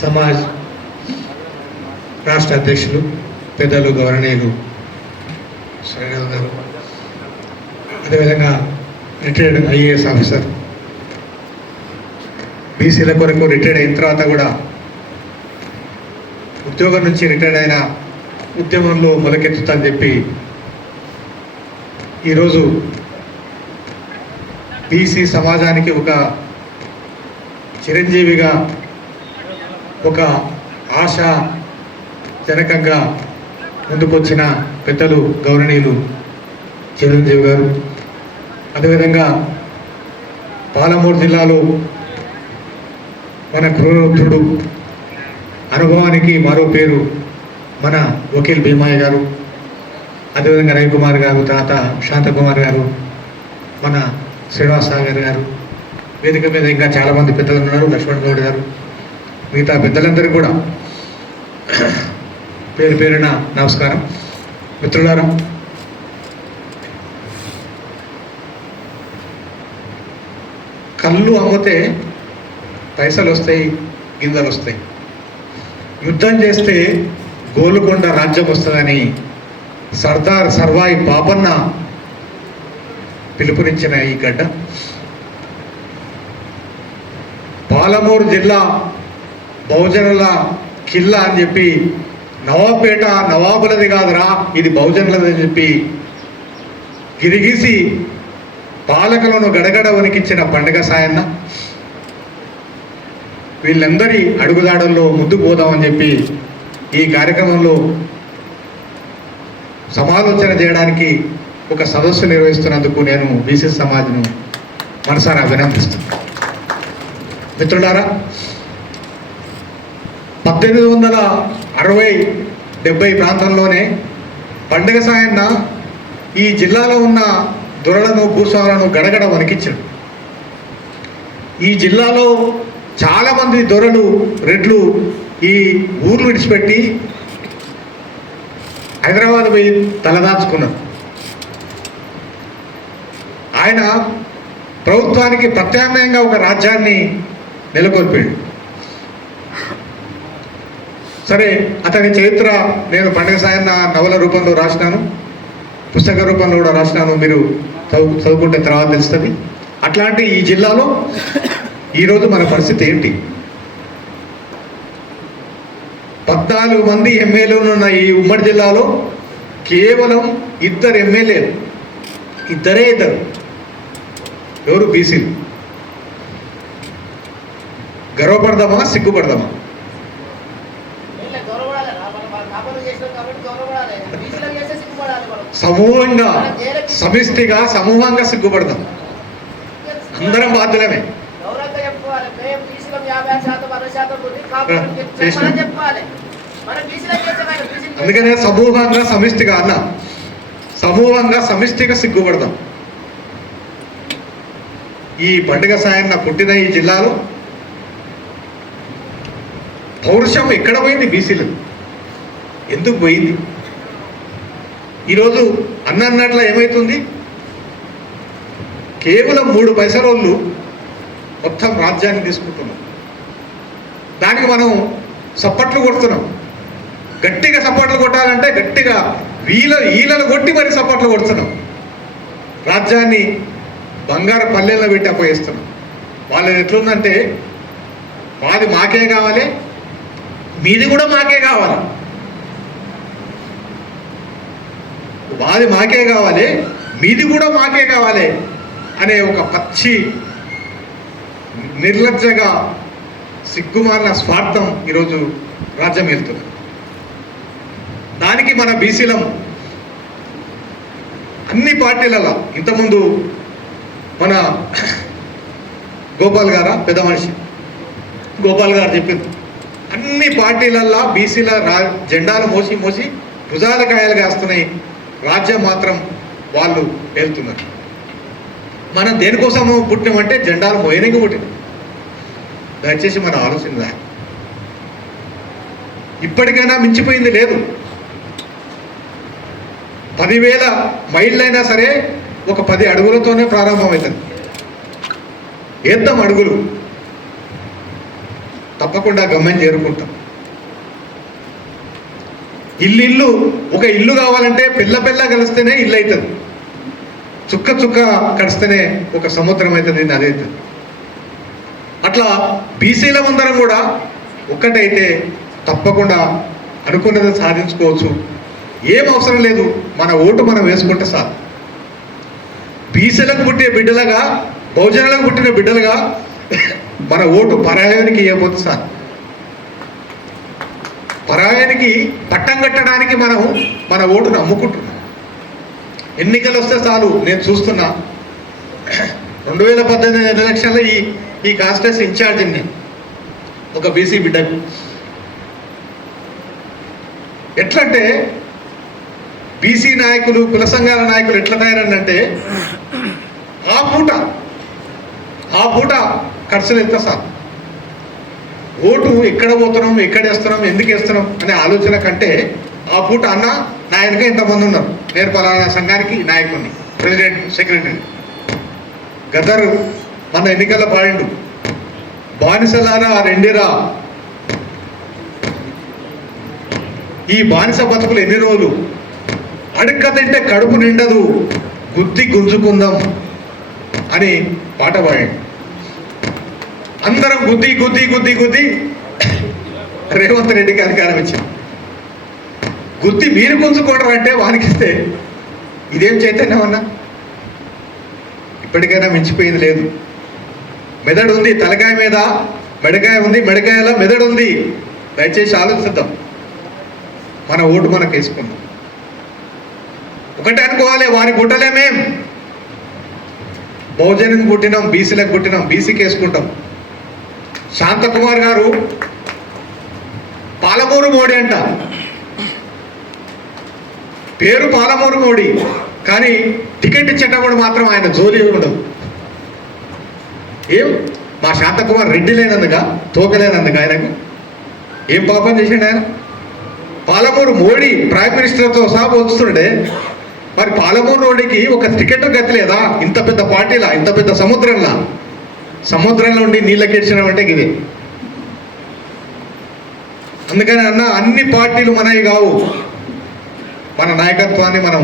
సమాజ్ రాష్ట్ర అధ్యక్షులు పెద్దలు గౌరవనీయులు శ్రీరామ్ గారు, అదేవిధంగా రిటైర్డ్ ఐఏఎస్ ఆఫీసర్, బీసీల కొరకు రిటైర్డ్ అయిన తర్వాత కూడా ఉద్యోగం నుంచి రిటైర్డ్ అయిన ఉద్యమంలో మొలకెత్తుతా అని చెప్పి ఈరోజు బీసీ సమాజానికి ఒక చిరంజీవిగా, ఒక ఆశాజనకంగా ముందుకొచ్చిన పెద్దలు గౌరవనీయులు చిరంజీవి గారు, అదేవిధంగా పాలమూరు జిల్లాలో మన క్రూరవృద్ధుడు, అనుభవానికి మరో పేరు మన వకీల్ భీమయ్య గారు, అదేవిధంగా రవికుమార్ గారు, తాత శాంతకుమార్ గారు, మన శ్రీనివాస్ సాగర్ గారు, వేదిక మీద ఇంకా చాలామంది పెద్దలు ఉన్నారు, లక్ష్మణ్ గౌడ్ గారు, మిగతా పెద్దలందరికీ కూడా పేరు పేరున నమస్కారం. మిత్రులారా, కళ్ళు అమ్మితే పైసలు వస్తాయి, గింజలు వస్తాయి. యుద్ధం చేస్తే గోలుకొండ రాజ్యం వస్తుందని సర్దార్ సర్వాయి పాపన్న పిలుపునిచ్చిన ఈ గడ్డ పాలమూరు జిల్లా బహుజనుల కిల్లా అని చెప్పి, నవాబేట నవాబులది కాదురా, ఇది బహుజనులది అని చెప్పి గిరిగీసి పాలకులను గడగడ వణికించిన పండుగ సాయన్న, వీళ్ళందరి అడుగుదాడుల్లో ముందుకు పోదామని చెప్పి ఈ కార్యక్రమంలో సమాలోచన చేయడానికి ఒక సదస్సు నిర్వహిస్తున్నందుకు నేను బీసీ సమాజ్ను మనసారా అభినందిస్తున్నాను. మిత్రులారా, 1860-70 ప్రాంతంలోనే పండుగ సాయన్న ఈ జిల్లాలో ఉన్న దొరలను, భూస్వాములను గడగడ వణికించాడు. ఈ జిల్లాలో చాలామంది దొరలు, రెడ్లు ఈ ఊర్లు విడిచిపెట్టి హైదరాబాద్ పోయి తలదాచుకున్నారు. ఆయన ప్రభుత్వానికి ప్రత్యామ్నాయంగా ఒక రాజ్యాన్ని నెలకొల్పాడు. సరే, అతని చరిత్ర నేను పండుగ సాయన్న నవల రూపంలో రాసినాను, పుస్తక రూపంలో కూడా రాసినాను. మీరు చదువుకుంటే తర్వాత తెలుస్తుంది. అట్లాంటి ఈ జిల్లాలో ఈరోజు మన పరిస్థితి ఏంటి? 14 మంది ఎమ్మెల్యేలు ఉన్న ఈ ఉమ్మడి జిల్లాలో కేవలం 2 ఎమ్మెల్యేలు, ఇద్దరు. ఎవరు? బీసీలు. గర్వపడదామా, సిగ్గుపడదామా? సమూహంగా, సమిష్టిగా, సమూహంగా సిగ్గుపడదాం. అందరం బాధ్యులమే. అందుకనే సమూహంగా, సమిష్టిగా అన్న, సమూహంగా, సమిష్టిగా సిగ్గుపడదాం. ఈ పండుగ సాయన్న పుట్టిన ఈ జిల్లాలో పౌరుషం ఎక్కడ పోయింది? బీసీలు ఎందుకు పోయింది? ఈరోజు అన్నట్ల ఏమవుతుంది? కేవలం 3 పైసల వాళ్ళు మొత్తం రాజ్యాన్ని తీసుకుంటున్నాం. దానికి మనం సప్పట్లు కొడుతున్నాం. గట్టిగా సపోర్ట్లు కొట్టాలంటే గట్టిగా ఈలను కొట్టి మరి సపోర్ట్లు కొడుతున్నాం. రాజ్యాన్ని బంగారు పల్లెల్లో పెట్టి అప్పగిస్తున్నాం. వాళ్ళది ఎట్లుందంటే, మాది మాకే కావాలి, మీది కూడా మాకే కావాలి, మాది మాకే కావాలి, మీది కూడా మాకే కావాలి అనే ఒక పచ్చి నిర్లజ్జగా సిగ్గుమాలిన స్వార్థం ఈరోజు రాజ్యం వెళ్తుంది. దానికి మన బీసీలం అన్ని పార్టీలలో, ఇంతకుముందు మన గోపాల్ గారా, పెద్ద మనిషి గోపాల్ గారు చెప్పింది, అన్ని పార్టీలల్లో బీసీల జెండాలు మోసి మోసి భుజాల కాయలు కాస్తున్నాయి. రాజ్యం మాత్రం వాళ్ళు వెళ్తున్నారు. మనం దేనికోసం పుట్టినామంటే జెండాలు మోయనికి పుట్టినాం. దయచేసి మనం ఆలోచన, ఇప్పటికైనా మించిపోయింది లేదు. 10,000 మైళ్ళైనా సరే ఒక 10 అడుగులతోనే ప్రారంభమవుతుంది. వేద్దాం అడుగులు. తప్పకుండా గమ్యం చేరుకుంటాం. ఇల్లు ఒక ఇల్లు కావాలంటే పిల్ల కలిస్తేనే ఇల్లు అవుతుంది, చుక్క చుక్క కలిస్తేనే ఒక సముద్రం అవుతుంది, నది అవుతుంది. అట్లా బీసీల ముందరం కూడా ఒక్కటైతే తప్పకుండా అనుకున్నది సాధించుకోవచ్చు. ఏం అవసరం లేదు, మన ఓటు మనం వేసుకుంటే సార్. బీసీలకు పుట్టిన బిడ్డలుగా, బహుజనులకు పుట్టిన బిడ్డలుగా మన ఓటు పరాయానికి ఇవ్వబోతుంది సార్. పరాయానికి పట్టం కట్టడానికి మనం మన ఓటును అమ్ముకుంటున్నాం. ఎన్నికలు వస్తే చాలు, నేను చూస్తున్నా 2018 ఎలక్షన్లో ఈ కాన్స్టిట్యూన్సీ ఇన్ఛార్జిని నేను ఒక బీసీ బిడ్డకు. ఎట్లంటే బీసీ నాయకులు, కుల సంఘాల నాయకులు ఎట్లా తయారంటే ఆ పూట ఖర్చులు ఎంత సార్. ఓటు ఎక్కడ పోతున్నాం, ఎక్కడ వేస్తున్నాం, ఎందుకు వేస్తున్నాం అనే ఆలోచన కంటే ఆ పూట అన్న నా వెనక ఇంతమంది ఉన్నారు, నేను పలానా సంఘానికి నాయకుడిని, ప్రెసిడెంట్, సెక్రటరీ. గదర్ మన ఎన్నికల పాయిండు బానిసలారా రెండిరా, ఈ బానిస బతుకులు ఎన్ని రోజులు, అడుక్క తింటే కడుపు నిండదు, గుద్ది గుంజుకుందాం అని పాట పాడండి. అందరం గుద్ది గుద్ది గుద్ది గుద్ది రేవంత్ రెడ్డికి అధికారం ఇచ్చింది. గుద్ది మీరు గుంజుకోవడం అంటే వానికిస్తే ఇదేం చైతన్యం అన్నా? ఇప్పటికైనా మించిపోయింది లేదు. మెదడు ఉంది తలకాయ మీద, మెడకాయ ఉంది మెడకాయలో మెదడు ఉంది. దయచేసి ఆలోచిద్దాం, మన ఓటు మనకు వేసుకుందాం. ఒకటే అనుకోవాలి, వారి గుట్టలేమేం బహుజనం పుట్టినాం, బీసీలకు పుట్టినాం, బీసీకి వేసుకుంటాం. శాంతకుమార్ గారు పాలమూరు మోడీ అంట, పేరు పాలమూరు మోడీ, కానీ టికెట్ ఇచ్చేటప్పుడు మాత్రం ఆయన జోలి ఉండదు. ఏం మా శాంతకుమార్ రెడ్డి లేనందుగా, తోకలేనందుగా ఆయనకు ఏం పాపం చేసిండు ఆయన? పాలమూరు మోడీ ప్రైమ్ మినిస్టర్తో సహా పోతుండే, మరి పాలమూరు మోడీకి ఒక టికెట్ గతి లేదా? ఇంత పెద్ద పార్టీలా, ఇంత పెద్ద సముద్రంలో ఉండి నీళ్ళకెడ్చడం అంటే ఇదే. అందుకని అన్న, అన్ని పార్టీలు మనవి కావు, మన నాయకత్వాన్ని మనం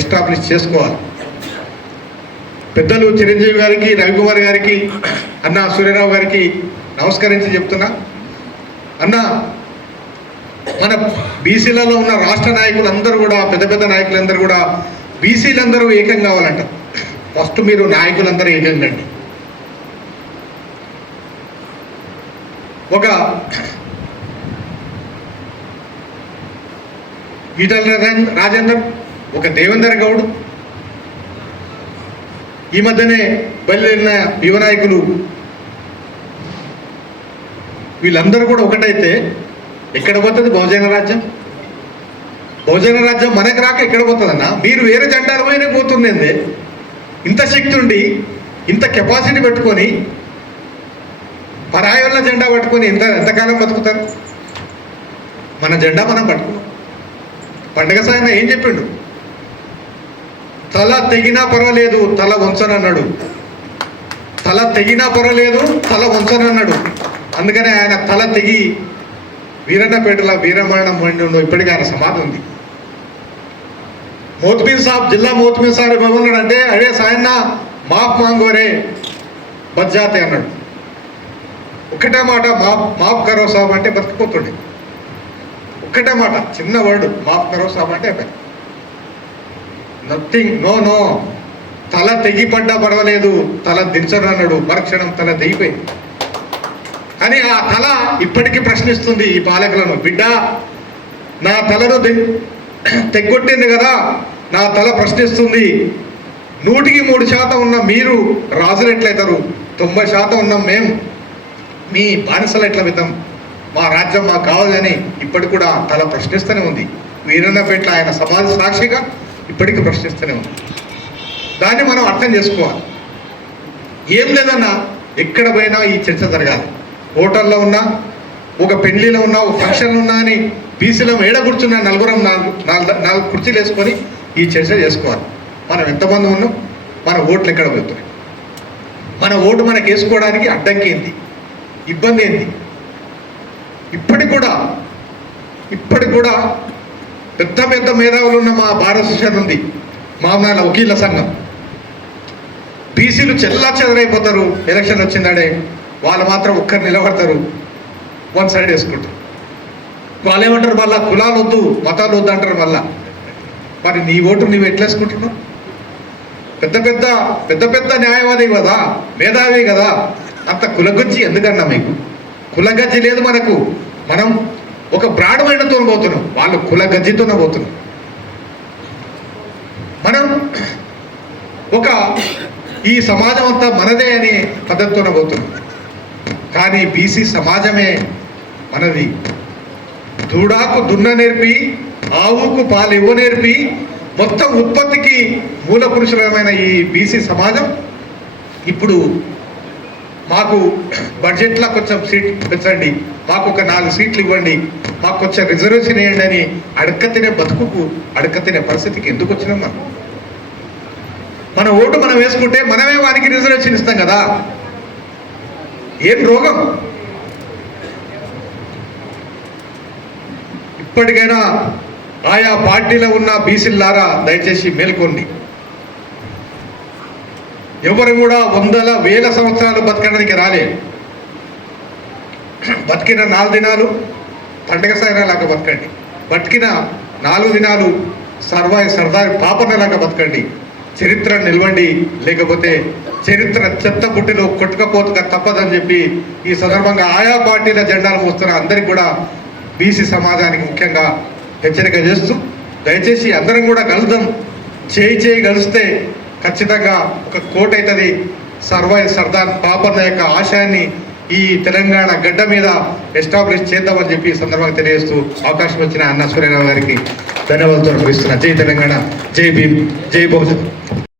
ఎస్టాబ్లిష్ చేసుకోవాలి. పెద్దలు చిరంజీవి గారికి, రవికుమార్ గారికి, అన్న సూర్యరావు గారికి నమస్కరించి చెప్తున్నా. అన్న, మన బీసీలలో ఉన్న రాష్ట్ర నాయకులందరూ కూడా, పెద్ద నాయకులందరూ కూడా బీసీలందరూ ఏకం కావాలంట. ఫస్ట్ మీరు నాయకులందరూ ఏకం కండి. ఒక ఈటల రాజేందర్, ఒక దేవేందర్ గౌడ్, ఈ మధ్యనే బయలుదేరిన యువ నాయకులు, వీళ్ళందరూ కూడా ఒకటైతే ఎక్కడ పోతుంది బహుజన రాజ్యం? బహుజన రాజ్యం మనకు రాక ఎక్కడ పోతుందన్నా? మీరు వేరే జెండాల పైన పోతుండే, ఇంత శక్తి ఉండి, ఇంత కెపాసిటీ పెట్టుకొని, పరాయోళ్ళ జెండా పట్టుకొని ఎంతకాలం బతుకుతారు? మన జెండా మనం పట్టుకున్నాం. పండగ సాయన ఏం చెప్పిండు? తల తెగినా పర్వాలేదు, తల వంచనన్నాడు. తల తెగినా పర్వాలేదు, తల వంచనన్నాడు. అందుకనే ఆయన తల తెగి వీరన్నపేటలో వీరమరణం వండి ఇప్పటికీ ఆయన సమాధి ఉంది. మోత్మీన్ సాబ్, జిల్లా మోత్మీన్ సాబ్ ఏమన్నాడు అంటే, అరే సాయన్న మాఫ్ మాంగోరే బజ్జాతే అన్నాడు. ఒక్కటే మాట, మాఫ్ కరో సాబ్ అంటే బతికిపోతుండే. ఒక్కటే మాట, చిన్న వర్డ్, మాఫ్ కరో సాబ్ అంటే నథింగ్, నో. తల తెగిపడ్డా పర్వాలేదు, తల దించను అన్నాడు. మరుక్షణం తల తెగిపోయింది. కానీ ఆ తల ఇప్పటికీ ప్రశ్నిస్తుంది ఈ పాలకులను. బిడ్డ, నా తలను తెగ్గొట్టింది కదా, నా తల ప్రశ్నిస్తుంది. 103% ఉన్న మీరు రాజులు ఎట్లయితారు? 90% ఉన్నాం మేము, మీ బానిసలు ఎట్లా విధం? మా రాజ్యం మాకు కావాలని ఇప్పటికి కూడా తల ప్రశ్నిస్తూనే ఉంది. వీరన్నపేట ఆయన సమాజ సాక్షిగా ఇప్పటికీ ప్రశ్నిస్తూనే ఉంది. దాన్ని మనం అర్థం చేసుకోవాలి. ఏం లేదన్నా, ఎక్కడ పోయినా ఈ చర్చ జరగాలి. హోటల్లో ఉన్నా, ఒక పెళ్లిలో ఉన్నా, ఒక ఫంక్షన్లో ఉన్నా అని బీసీలో ఏడ కూర్చున్నా నలుగురం నాలుగు కుర్చీలు వేసుకొని ఈ చర్చ చేసుకోవాలి. మనం ఎంతమంది ఉన్నాం, మన ఓట్లు ఎక్కడ పోతున్నాయి, మన ఓటు మనకు వేసుకోవడానికి అడ్డంకి ఏంటి, ఇబ్బంది ఏంటి, ఇప్పటికి కూడా పెద్ద పెద్ద మేధావులు ఉన్న మా భారత సెషన్ ఉంది, మామూలు వకీల సంఘం. బీసీలు చెల్లా చెదరైపోతారు, ఎలక్షన్ వచ్చిందనే వాళ్ళు మాత్రం ఒక్కరు నిలబడతారు, వన్ సైడ్ వేసుకుంటారు. వాళ్ళు ఏమంటారు, మళ్ళా కులాలు వద్దు మతాలు వద్దు అంటారు. మళ్ళా మరి నీ ఓటు నీవు ఎట్లా వేసుకుంటున్నావు? పెద్ద పెద్ద న్యాయవాది కదా, మేధావి కదా, అంత కులగజ్జి ఎందుకన్నా మీకు? కులగజ్జి లేదు మనకు. మనం ఒక బ్రాడమైనతో పోతున్నాం, వాళ్ళు కులగజ్జితోనే పోతున్నాం. మనం ఒక ఈ సమాజం అంతా మనదే అనే పద్ధతితోనే పోతున్నాం. కానీ బీసీ సమాజమే మనది. దూడాకు దున్న నేర్పి, ఆవుకు పాలు ఇవ్వ నేర్పి, మొత్తం ఉత్పత్తికి మూల పురుషులమైన ఈ బీసీ సమాజం ఇప్పుడు మాకు బడ్జెట్లో కొంచెం సీట్ పెంచండి, మాకు ఒక 4 సీట్లు ఇవ్వండి, మాకు కొంచెం రిజర్వేషన్ వేయండి అని అడక్కతినే బతుకుకు అడక్కతినే పరిస్థితికి ఎందుకు వచ్చినాం? మన ఓటు మనం వేసుకుంటే మనమే వారికి రిజర్వేషన్ ఇస్తాం కదా. ఏం రోగం? ఇప్పటికైనా ఆయా పార్టీలో ఉన్న బీసీలారా దయచేసి మేల్కొండి. ఎవరు కూడా వందల వేల సంవత్సరాలు బతకడానికి రాలే. బతికిన 4 దినాలు పండగ సాయనాలాగా బతకండి, బతికిన 4 దినాలు సర్దారి పాపనలాగా బతకండి. చరిత్ర నిలవండి, లేకపోతే చరిత్ర చెత్త పుట్టిలో కొట్టుకపోతుక తప్పదని చెప్పి ఈ సందర్భంగా ఆయా పార్టీల జెండాలు మోస్తున్న అందరికీ కూడా బీసీ సమాజానికి ముఖ్యంగా హెచ్చరిక చేస్తూ, దయచేసి అందరం కూడా కలుద్దాం. చేయి కలిస్తే ఖచ్చితంగా ఒక కోట్ అవుతుంది. సర్దార్ పాపన్న యొక్క ఆశయాన్ని ఈ తెలంగాణ గడ్డ మీద ఎస్టాబ్లిష్ చేద్దామని చెప్పి ఈ సందర్భంగా తెలియజేస్తూ అవకాశం వచ్చిన అన్న సూర్యరావు గారికి ధన్యవాదాలు అర్పిస్తున్నా. జై తెలంగాణ, జై భీమ్, జై బహుజన్.